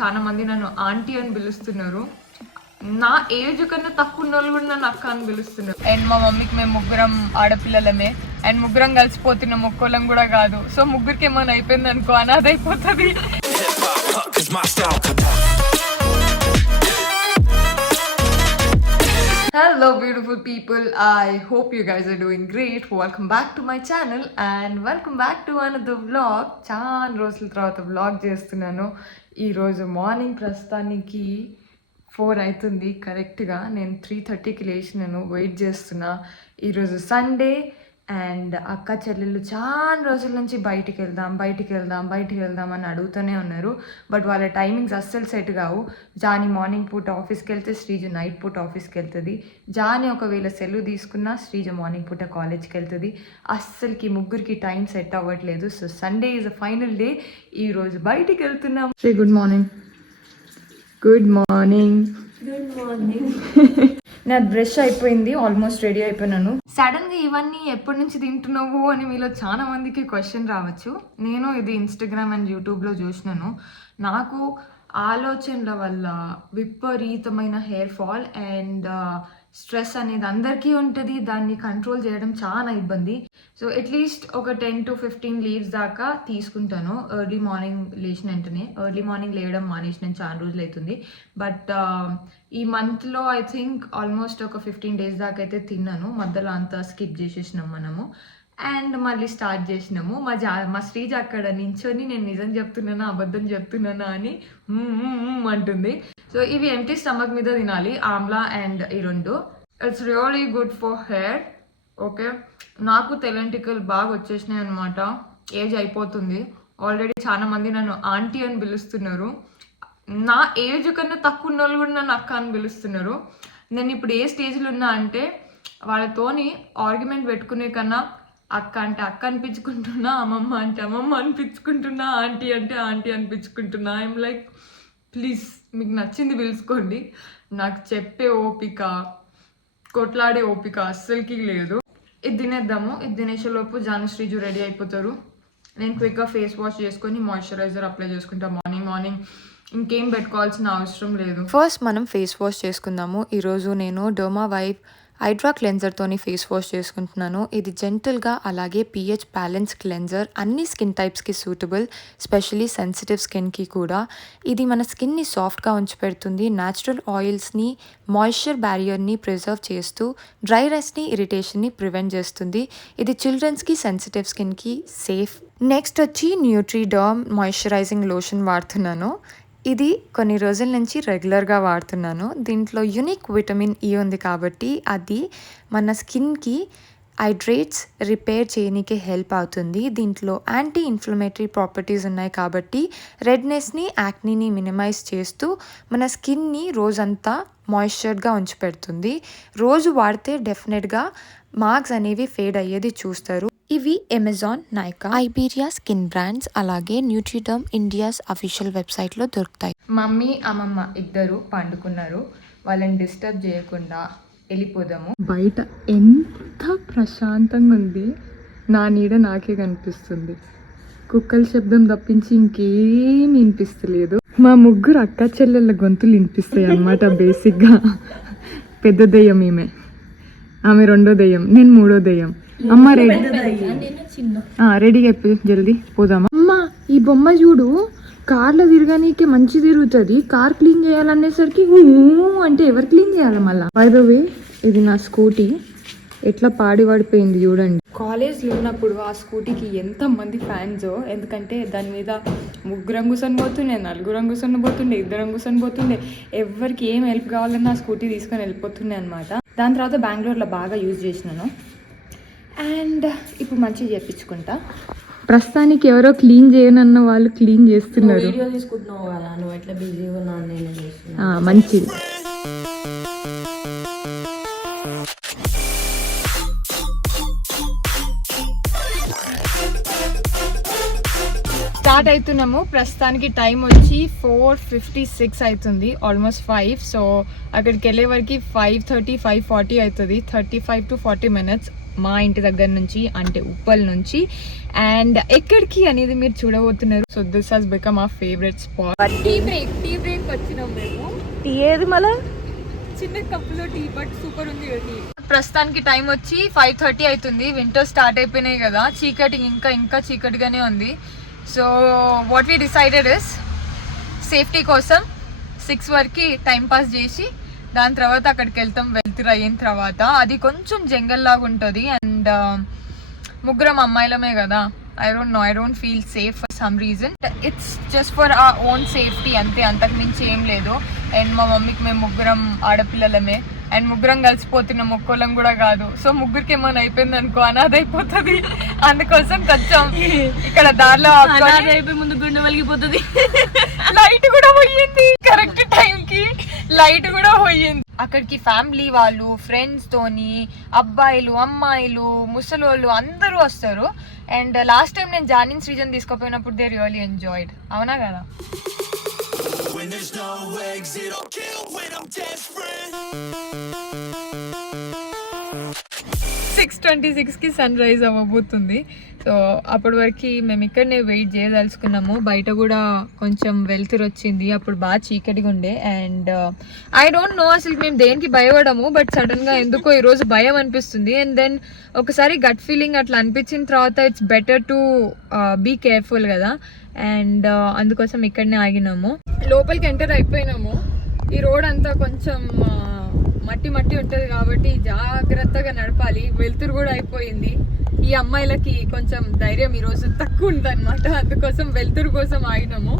చాలా మంది నన్ను ఆంటీ అని పిలుస్తున్నారు. నా ఏజ్ కన్నా తక్కువ ఉన్న వాళ్ళు కూడా నన్ను అక్క అని పిలుస్తున్నారు. అండ్ మా మమ్మీకి మేము ముగ్గురం ఆడపిల్లలమే అండ్ ముగ్గురం కలిసిపోతున్నాం, ఒక్కోళ్ళం కూడా కాదు. సో ముగ్గురికి ఏమైనా అయిపోయింది అనుకో అనాథ అయిపోతుంది. Hello beautiful people, I hope you guys are doing great. Welcome back to my channel and welcome back to another vlog. చాలా రోజుల తర్వాత vlog చేస్తున్నాను. ఈరోజు మార్నింగ్ ప్రస్తుతానికి 4 అవుతుంది కరెక్ట్గా. నేను 3:30కి లేచినాను, వెయిట్ చేస్తున్నా. ఈరోజు సండే అండ్ అక్క చెల్లెళ్ళు చాలా రోజుల నుంచి బయటికి వెళ్దాం అని అడుగుతూనే ఉన్నారు. బట్ వాళ్ళ టైమింగ్స్ అస్సలు సెట్ కావు. జానీ మార్నింగ్ పూట ఆఫీస్కి వెళ్తే శ్రీజ నైట్ పూట ఆఫీస్కి వెళ్తుంది. జానీ ఒకవేళ సెలవు తీసుకున్నా శ్రీజ మార్నింగ్ పూట కాలేజ్కి వెళ్తుంది. అస్సలకి ముగ్గురికి టైం సెట్ అవ్వట్లేదు. So Sunday is a final day. ఈరోజు బయటికి వెళ్తున్నాం. Shri good morning. Good morning. Good morning. నా బ్రష్ అయిపోయింది, ఆల్మోస్ట్ రెడీ అయిపోయినాను. సడన్గా ఇవన్నీ ఎప్పటి నుంచి తింటున్నావు అని మీలో చాలా మందికి క్వశ్చన్ రావచ్చు. నేను ఇది ఇన్స్టాగ్రామ్ అండ్ యూట్యూబ్లో చూసినాను. నాకు ఆలోచనల వల్ల విపరీతమైన హెయిర్ ఫాల్ అండ్ స్ట్రెస్ అనేది అందరికీ ఉంటుంది. దాన్ని కంట్రోల్ చేయడం చాలా ఇబ్బంది. సో అట్లీస్ట్ ఒక 10 to 15 లీవ్స్ దాకా తీసుకుంటాను. ఎర్లీ మార్నింగ్ లేచిన వెంటనే. ఎర్లీ మార్నింగ్ లేవడం మానేసిన చాలా రోజులు అవుతుంది. బట్ ఈ మంత్లో ఐ థింక్ ఆల్మోస్ట్ ఒక 15 days దాకా అయితే తిన్నాను. మధ్యలో అంతా స్కిప్ చేసేసినాం మనము అండ్ మళ్ళీ స్టార్ట్ చేసినాము. మా శ్రీజ అక్కడ నించొని నేను నిజం చెప్తున్నానా అబద్ధం చెప్తున్నానా అని అంటుంది. సో ఇవి ఎంటీ స్టమక్ మీద తినాలి, ఆమ్లా అండ్ ఈ రెండు. It's really good for hair. Okay, నాకు తెలంటికలు బాగా వచ్చేసినాయి అనమాట. ఏజ్ అయిపోతుంది. ఆల్రెడీ చాలా మంది నన్ను ఆంటీ అని పిలుస్తున్నారు. నా ఏజ్ కన్నా తక్కువ ఉన్న వాళ్ళు కూడా నన్ను అక్క అని పిలుస్తున్నారు. నేను ఇప్పుడు ఏ స్టేజ్లో ఉన్నా అంటే వాళ్ళతోని ఆర్గ్యుమెంట్ పెట్టుకునే కన్నా అక్క అంటే అక్క అనిపించుకుంటున్నా, అమ్మమ్మ అంటే అమ్మమ్మ అనిపించుకుంటున్నా, ఆంటీ అంటే ఆంటీ అనిపించుకుంటున్నా. ఐఎమ్ లైక్ ప్లీజ్ మీకు నచ్చింది పిలుచుకోండి. నాకు చెప్పే ఓపిక, కొట్లాడే ఓపిక అస్సలకి లేదు. ఇది తినేద్దాము. ఇది తినేసేలోపు జానుశ్రీజు రెడీ అయిపోతారు. నేను క్విక్గా ఫేస్ వాష్ చేసుకొని మాయిశ్చరైజర్ అప్లై చేసుకుంటాను. మార్నింగ్ ఇంకేం పెట్టుకోవాల్సిన అవసరం లేదు. ఫస్ట్ మనం ఫేస్ వాష్ చేసుకుందాము. ఈరోజు నేను డోమా వైబ్ హైడ్రా క్లెన్జర్తోని ఫేస్ వాష్ చేసుకుంటున్నాను. ఇది జెంటల్గా అలాగే pH బ్యాలెన్స్ క్లెన్జర్. అన్ని స్కిన్ టైప్స్కి సూటబుల్, స్పెషలీ సెన్సిటివ్ స్కిన్కి కూడా. ఇది మన స్కిన్ని సాఫ్ట్గా ఉంచిపెడుతుంది. న్యాచురల్ ఆయిల్స్ని, మాయిశ్చర్ బ్యారియర్ని ప్రిజర్వ్ చేస్తూ డ్రై రెస్ట్ని, ఇరిటేషన్ని ప్రివెంట్ చేస్తుంది. ఇది చిల్డ్రన్స్కి, సెన్సిటివ్ స్కిన్కి సేఫ్. నెక్స్ట్ వచ్చి న్యూట్రిడర్మ్ మాయిశ్చరైజింగ్ లోషన్ వాడుతున్నాను. ఇది కొన్ని రోజుల నుంచి రెగ్యులర్గా వాడుతున్నాను. దీంట్లో యునిక్ విటమిన్ E ఉంది కాబట్టి అది మన స్కిన్కి హైడ్రేట్స్, రిపేర్ చేయడానికి హెల్ప్ అవుతుంది. దీంట్లో యాంటీ ఇన్ఫ్లమేటరీ ప్రాపర్టీస్ ఉన్నాయి కాబట్టి రెడ్నెస్ని, యాక్నీని మినిమైజ్ చేస్తూ మన స్కిన్ని రోజంతా మాయిశ్చర్గా ఉంచిపెడుతుంది. రోజు వాడితే డెఫినెట్గా మార్క్స్ అనేవి ఫేడ్ అయ్యేది చూస్తారు. ఇవి Amazon, Nykaa, Iberia skin brands అలాగే న్యూట్రిడర్మ్ ఇండియాస్ అఫీషియల్ వెబ్సైట్లో దొరుకుతాయి. మమ్మీ, అమ్మమ్మ ఇద్దరు పండుకున్నారు. వాళ్ళని డిస్టర్బ్ చేయకుండా వెళ్ళిపోదాము. బయట ఎంత ప్రశాంతంగా ఉంది. నా నీడ నాకే కనిపిస్తుంది. కుక్కల శబ్దం తప్పించి ఇంకేం వినిపిస్తలేదు. మా ముగ్గురు అక్క చెల్లెళ్ళ గొంతులు వినిపిస్తాయి అన్నమాట. బేసిక్గా పెద్ద దెయ్యం ఈమె, ఆమె రెండో దెయ్యం, నేను మూడో దెయ్యం. అమ్మ రెడీ రెడీగా అయిపోయి జల్దీ పోదామా. అమ్మ ఈ బొమ్మ చూడు, కార్లో తిరగనీకే మంచి తిరుగుతుంది. కార్ క్లీన్ చేయాలనేసరికి అంటే ఎవరు క్లీన్ చేయాలి మళ్ళీ. బై ద వే ఇది నా స్కూటీ, ఎట్లా పడిపోయింది చూడండి. కాలేజ్లో ఉన్నప్పుడు ఆ స్కూటీకి ఎంతమంది ఫ్యాన్సో. ఎందుకంటే దాని మీద 3 కూర్చొని పోతుండే, 4 కూర్చొని పోతుండే, 2 కూర్చొని పోతుండే. ఎవరికి ఏం హెల్ప్ కావాలన్నా ఆ స్కూటీ తీసుకొని వెళ్ళిపోతుండే అనమాట. దాని తర్వాత బెంగళూరులో బాగా యూజ్ చేసినాను అండ్ ఇప్పుడు మంచిగా చేయించుకుంటా. ప్రస్తుతానికి ఎవరో క్లీన్ చేయనన్న వాళ్ళు క్లీన్ చేస్తున్నారు. మంచిది. స్టార్ట్ అవుతున్నాము. ప్రస్తుతానికి టైం వచ్చి 4:56 అవుతుంది, ఆల్మోస్ట్ 5. సో అక్కడికి వెళ్ళే వరకు 5:30, 5:40 అవుతుంది. 35 to 40 minutes. మా ఇంటి దగ్గర నుంచి, అంటే ఉప్పల్ నుంచి. అండ్ ఎక్కడికి అనేది మీరు చూడబోతున్నారు. So this has become our favourite spot. Tea break వచ్చినాం మేము. టీ ఏది మళ్ళా? చిన్న కప్పులో టీ, బట్ సూపర్ ఉంది టీ. ప్రస్తుతానికి టైం వచ్చి 5:30 అవుతుంది. వింటర్ స్టార్ట్ అయిపోయినాయి కదా, చీకటి ఇంకా చీకటిగానే ఉంది. So what we decided is safety కోసం 6 వరకు టైం పాస్ చేసి దాని తర్వాత అక్కడికి వెళ్తాం. వెళ్తురు అయిన తర్వాత అది కొంచెం జంగల్ లాగా ఉంటుంది. అండ్ ముగ్గురం అమ్మాయిలమే కదా, I don't feel safe for some reason. It's just for our own safety అంతే, అంతకు మించి ఏం లేదు. అండ్ మా మమ్మీకి మేము ముగ్గురం ఆడపిల్లలమే, అండ్ ముగ్గురం కలిసిపోతున్నాం, ఒక్కోళ్ళం కూడా కాదు. సో ముగ్గురికి ఏమైనా అయిపోయింది అనుకో, అనాథ అయిపోతుంది. అందుకోసం కొంచెం ఇక్కడ దారిలో అయిపోయి ముందు గుండె వలిగిపోతుంది. లైట్ కూడా పోయింది, కరెక్ట్ టైంకి లైట్ కూడా పోయింది. అక్కడికి ఫ్యామిలీ వాళ్ళు, ఫ్రెండ్స్ తోని, అబ్బాయిలు, అమ్మాయిలు, ముసలోళ్ళు అందరూ వస్తారు. అండ్ లాస్ట్ టైం నేను జానిన్ శ్రీజన్ తీసుకుపోయినప్పుడు దే రియల్లీ ఎంజాయ్డ్. అవునా కదా? 6:26కి సన్ రైజ్ అవ్వబోతుంది. సో అప్పటి వరకు మేము ఇక్కడనే వెయిట్ చేయదలుచుకున్నాము. బయట కూడా కొంచెం వెళ్తురు వచ్చింది, అప్పుడు బాగా చీకటిగా ఉండే. అండ్ ఐ డోంట్ నో అసలు మేము దేనికి భయపడము, బట్ సడన్గా ఎందుకో ఈరోజు భయం అనిపిస్తుంది. అండ్ దెన్ ఒకసారి గట్ ఫీలింగ్ అట్లా అనిపించిన తర్వాత it's better to be careful కదా. అండ్ అందుకోసం ఇక్కడనే ఆగినాము. లోపలికి ఎంటర్ అయిపోయినాము. ఈ రోడ్ అంతా కొంచెం మట్టి ఉంటుంది కాబట్టి జాగ్రత్తగా నడపాలి. వెలుతురు కూడా అయిపోయింది. ఈ అమ్మాయిలకి కొంచెం ధైర్యం ఈరోజు తక్కువ ఉంది అనమాట, అందుకోసం వెలుతురు కోసం ఆగినాము.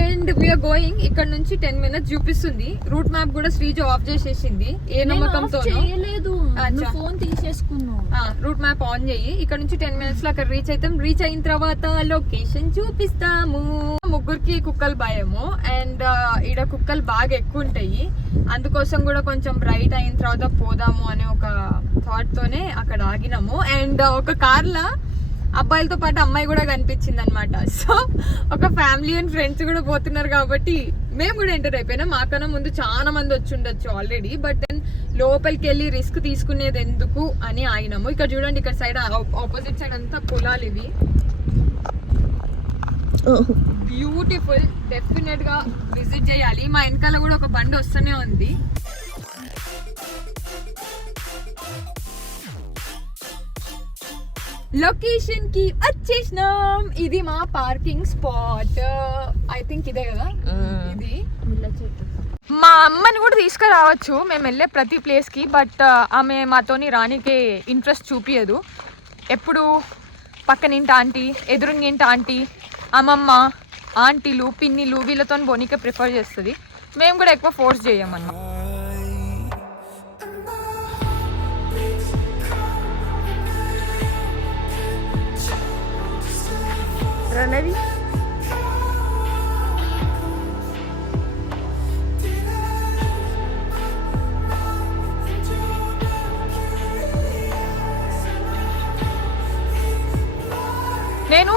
And we are going. ఇక్కడ నుంచి 10 minutes చూపిస్తుంది. రూట్ మ్యాప్ కూడా శ్రీజ ఆఫ్ చేసేసింది. ఏ నమ్మకంతో ఫోన్ తీసేసుకున్నాం. రూట్ మ్యాప్ ఆన్ చెయ్యి. ఇక్కడ నుంచి 10 minutes లో అక్కడ రీచ్ అవుతాం. రీచ్ అయిన తర్వాత లొకేషన్ చూపిస్తాము. ముగ్గురికి కుక్కలు భయము, అండ్ ఈడ కుక్కలు బాగా ఎక్కువ ఉంటాయి. అందుకోసం కూడా కొంచెం బ్రైట్ అయిన తర్వాత పోదాము అనే ఒక థాట్ తోనే అక్కడ ఆగినాము. అండ్ ఒక కార్లో అబ్బాయిలతో పాటు అమ్మాయి కూడా కనిపించింది అనమాట. సో ఒక ఫ్యామిలీ అండ్ ఫ్రెండ్స్ కూడా పోతున్నారు కాబట్టి మేము కూడా ఎంటర్ అయిపోయినాం. మాకన్నా ముందు చాలా మంది వచ్చి ఉండొచ్చు ఆల్రెడీ, బట్ దెన్ లోపలికి వెళ్ళి రిస్క్ తీసుకునేది ఎందుకు అని ఆగినాము. ఇక్కడ చూడండి, ఇక్కడ సైడ్ ఆపోజిట్ సైడ్ అంతా పొలాలు ఇవి. బ్యూటిఫుల్, డెఫినెట్ గా విజిట్ చేయాలి. మా వెనకాల కూడా ఒక బండి వస్తూనే ఉంది. లొకేషన్ కి వచ్చేసినాం. ఇది మా పార్కింగ్ స్పాట్. ఐ థింక్ ఇదే కదా ఇది. మా అమ్మని కూడా తీసుకురావచ్చు మేము వెళ్ళే ప్రతి ప్లేస్ కి, బట్ ఆమె మాతోని రానికే ఇంట్రెస్ట్ చూపియదు. ఎప్పుడు పక్కనింటి ఆంటీ, ఎదురుంగింటి ఆంటీ, అమ్మమ్మ, ఆంటీలు, పిన్నిలు వీళ్ళతో బోనికే ప్రిఫర్ చేస్తుంది. మేము కూడా ఎక్కువ ఫోర్స్ చేయమన్నా. రణవి నేను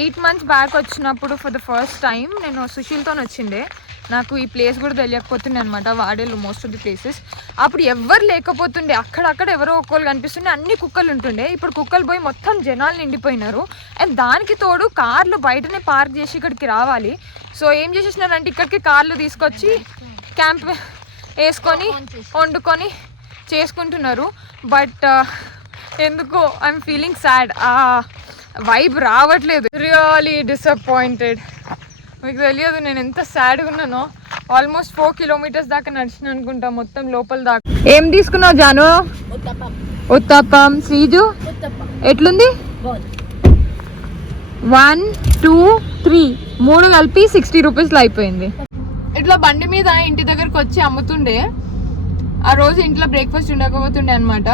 8 months బ్యాక్ వచ్చినప్పుడు ఫర్ ద ఫస్ట్ టైం నేను సుశీల్తో వచ్చిండే. నాకు ఈ ప్లేస్ కూడా తెలియకపోతుండే అనమాట, వాడేళ్ళు మోస్ట్ ఆఫ్ ది ప్లేసెస్. అప్పుడు ఎవ్వరు లేకపోతుండే, అక్కడక్కడ ఎవరో ఒక్కళ్ళు కనిపిస్తుండే, అన్ని కుక్కలు ఉంటుండే. ఇప్పుడు కుక్కలు పోయి మొత్తం జనాలు నిండిపోయినారు. అండ్ దానికి తోడు కార్లు బయటనే పార్క్ చేసి ఇక్కడికి రావాలి. సో ఏం చేసేసినారంటే ఇక్కడికి కార్లు తీసుకొచ్చి క్యాంప్ వేసుకొని వండుకొని చేసుకుంటున్నారు. బట్ ఎందుకో ఐఎమ్ ఫీలింగ్ సాడ్, వైబ్ రావట్లేదు. Really disappointed. మీకు తెలియదు నేను ఎంత సాడ్గా ఉన్నానో. ఆల్మోస్ట్ 4 kilometers దాకా నడిచిన అనుకుంటా మొత్తం లోపల దాకా. ఏం తీసుకున్నావు జాను? ఉత్తప్పం. శ్రీజు ఎట్లుంది? 1, 2, 3 3 కలిపి 60 rupeesలో అయిపోయింది. ఇట్లా బండి మీద ఇంటి దగ్గరకు వచ్చి అమ్ముతుండే. ఆ రోజు ఇంట్లో బ్రేక్ఫాస్ట్ ఉండకపోతుండే అనమాట.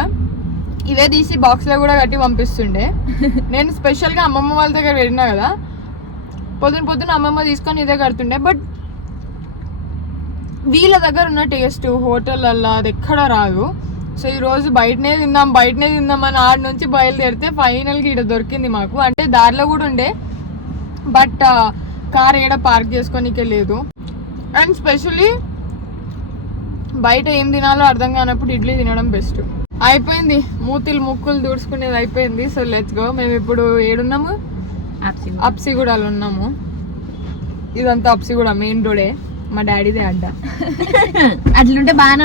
ఇవే తీసి బాక్స్లో కూడా కట్టి పంపిస్తుండే. నేను స్పెషల్గా అమ్మమ్మ వాళ్ళ దగ్గర వెళ్ళినా కదా, పొద్దున అమ్మమ్మ తీసుకొని ఇదే కడుతుండే. బట్ వీళ్ళ దగ్గర ఉన్న టేస్ట్ హోటళ్ళల్లో అది ఎక్కడ రాదు. సో ఈరోజు బయటనే తిందాం అని ఆడ నుంచి బయలుదేరితే ఫైనల్గా ఇక్కడ దొరికింది మాకు. అంటే దారిలో కూడా ఉండే, బట్ కార్ ఏడ పార్క్ చేసుకోనికే లేదు. అండ్ స్పెషల్లీ బయట ఏం తినాలో అర్థం కానప్పుడు ఇడ్లీ తినడం బెస్ట్. అయిపోయింది, మూతిలు ముక్కులు దూడ్చుకునేది అయిపోయింది. So let's go. మేము ఇప్పుడు ఏడున్నాము, అప్సిగూడలో ఉన్నాము. ఇదంతా అప్సిగూడ మెయిన్ రోడే, మా డాడీదే అడ్డ. అట్లుంటే బాగానే.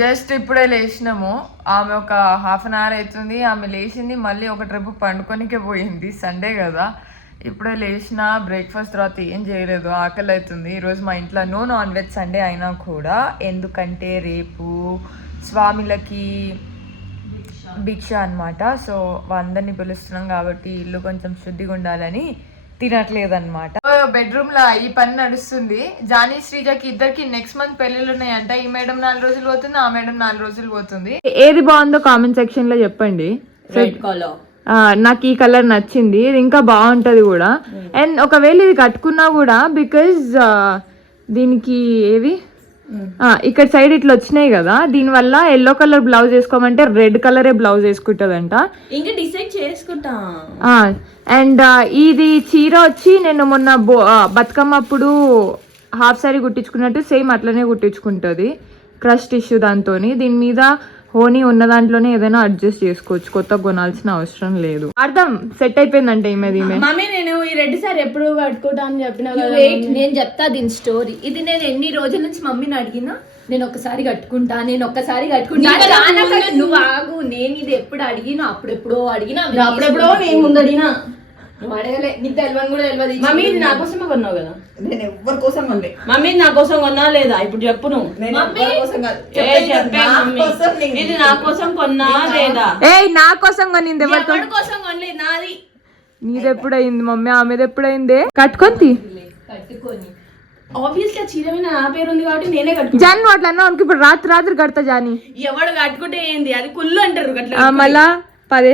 జస్ట్ ఇప్పుడే లేచినాము. ఆమె ఒక హాఫ్ అన్ అవర్ అవుతుంది, ఆమె లేచింది, మళ్ళీ ఒక ట్రిప్ పండుకొనికే పోయింది, సండే కదా. ఇప్పుడే లేచిన, బ్రేక్ఫాస్ట్ తర్వాత ఏం చేయలేదు, ఆకలి అవుతుంది. ఈరోజు మా ఇంట్లో నో నాన్ వెజ్ సండే అయినా కూడా, ఎందుకంటే రేపు స్వామిలకి భిక్ష అనమాట. సో అందరినీ పిలుస్తున్నాం కాబట్టి ఇల్లు కొంచెం శుద్ధిగా ఉండాలని తినట్లేదు అనమాట. బెడ్రూమ్ లో ఈ పని నడుస్తుంది. జానీ శ్రీజకి ఇద్దరికి నెక్స్ట్ మంత్ పెళ్లిళ్ళు ఉన్నాయంట. ఈ మేడం 4 రోజులు పోతుంది, ఆ మేడం 4 రోజులు పోతుంది. ఏది బాగుందో కామెంట్ సెక్షన్ లో చెప్పండి. నాకు ఈ కలర్ నచ్చింది, ఇది ఇంకా బాగుంటది కూడా. అండ్ ఒకవేళ ఇది కట్టుకున్నా కూడా, బికాజ్ దీనికి ఏవి ఇక్కడ సైడ్ ఇట్లా వచ్చినాయి కదా, దీని వల్ల ఎల్లో కలర్ బ్లౌజ్ వేసుకోమంటే రెడ్ కలరే బ్లౌజ్ వేసుకుంటదంట. ఇంకా డిసైడ్ చేసుకుంటా. అండ్ ఇది చీర వచ్చి నేను మొన్న బతుకమ్మ అప్పుడు హాఫ్ సారీ కుట్టించుకున్నట్టు సేమ్ అట్లనే కుట్టించుకుంటుంది, క్రష్ టిష్యూ దాంతో. దీని మీద హోనీ ఉన్న దాంట్లోనే ఏదైనా అడ్జస్ట్ చేసుకోవచ్చు, కొత్త కొనాల్సిన అవసరం లేదు. అర్థం సెట్ అయిపోయిందంటే ఈమె. మమ్మీ నేను ఈ రెడ్ సారీ ఎప్పుడు కట్టుకుంటా అని చెప్పిన, నేను చెప్తా దీని స్టోరీ. ఇది నేను ఎన్ని రోజుల నుంచి మమ్మీని అడిగినా, నేను ఒక్కసారి కట్టుకుంటా, నేను ఒక్కసారి కట్టుకుంటా. నువ్వు ఆగు, నేను ఇది ఎప్పుడు అడిగినా, అప్పుడెప్పుడో అడిగినా, అప్పుడెప్పుడో నేను ముందు అడిగినా, నువ్వు అడగలే, నీకు తెలియని కూడా తెలియదు. మమ్మీ ఇది నా కోసమే కొన్నావు కదా. నేను ఎవరి కోసం కొనలే మమ్మీ, నా కోసం కొన్నా లేదా ఇప్పుడు చెప్పు నువ్వు. ఇది నా కోసం కొన్నా లేదా? నా కోసం కొనింది, ఎవరి కోసం కొనలేదు, నాది. నీది ఎప్పుడైంది మమ్మీ, ఆమెది ఎప్పుడైంది? కట్టుకొని ఆబ్వియస్లీ చీర మీద నా పేరు ఉంది కాబట్టి నేనే కట్టుకుంటా. జాన్ అట్లా అన్నా ఇప్పుడు రాత్రి కడతా జాని. ఎవడు కట్టుకుంటే ఏంది, అది కుళ్ళు అంటారు. మళ్ళా 10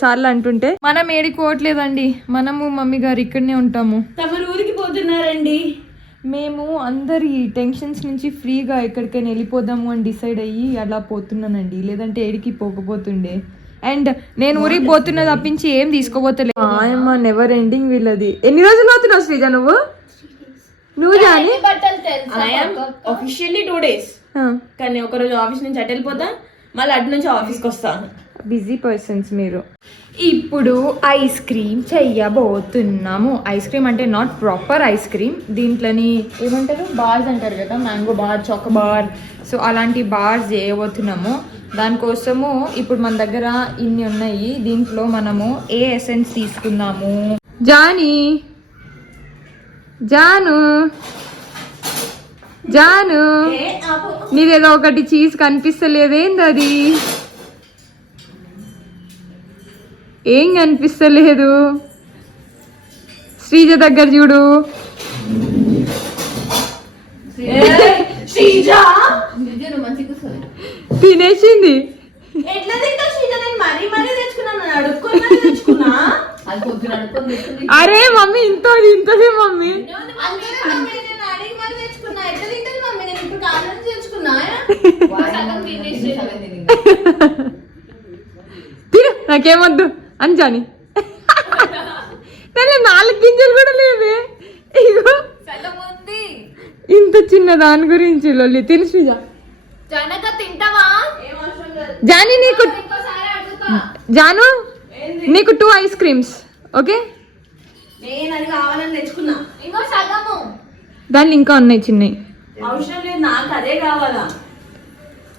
సార్లు అంటుంటే మనం ఏడికోవట్లేదండి. మనము మమ్మీ గారు ఇక్కడనే ఉంటాము. తమ ఊరికి పోతున్నారండి. మేము అందరి టెన్షన్స్ నుంచి ఫ్రీగా ఎక్కడికైనా వెళ్ళిపోదాము అని డిసైడ్ అయ్యి అలా పోతున్నానండి, లేదంటే ఏడికి పోకపోతుండే. అండ్ నేను ఊరికి పోతున్నా తప్పించి ఏం తీసుకోపోతలేదు. ఆయమ్మ నెవర్ ఎండింగ్ వీళ్ళది. ఎన్ని రోజులు పోతున్నావు శ్రీజ నువ్వు జాని? ఆఫీషియల్లీ 2 days, కానీ ఒక రోజు ఆఫీస్ నుంచి అటు వెళ్ళిపోతా, మళ్ళీ అటు నుంచి ఆఫీస్కి వస్తాను. బిజీ పర్సన్స్ మీరు. ఇప్పుడు ఐస్ క్రీమ్ చెయ్యబోతున్నాము. ఐస్ క్రీమ్ అంటే నాట్ ప్రాపర్ ఐస్ క్రీమ్, దీంట్లోని ఏమంటారు, బార్స్ అంటారు కదా, mango bar, choco bar. So అలాంటి బార్స్ చేయబోతున్నాము. దానికోసము ఇప్పుడు మన దగ్గర ఇన్ని ఉన్నాయి. దీంట్లో మనము ఏ ఎసెన్స్ తీసుకుందాము? జాను నీదేదో ఒకటి చీజ్ కనిపిస్తలేదేంది? అది ఏం కనిపిస్తలేదు. శ్రీజ దగ్గర చూడు. తినేసింది. అరే మమ్మీ ఇంతదే మమ్మీ. తిను, నాకేమొద్దు అంజాని. 4 గింజలు కూడా లేవే. ఇగో ఇంత చిన్న దాని గురించి లొల్లి. తిను శ్రీజ. జానీ నీకు జాను నీకు 2 ఐస్ క్రీమ్స్. ఓకే, దాన్ని ఇంకా ఉన్నాయి చిన్నవి.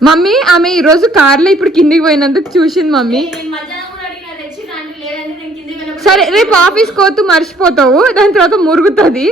మమ్మీ ఆమె ఈ రోజు కార్లో ఇప్పుడు కిందికి పోయినందుకు చూసింది మమ్మీ. సరే రేపు ఆఫీస్ కోతూ మర్చిపోతావు, దాని తర్వాత మురుగుతుంది.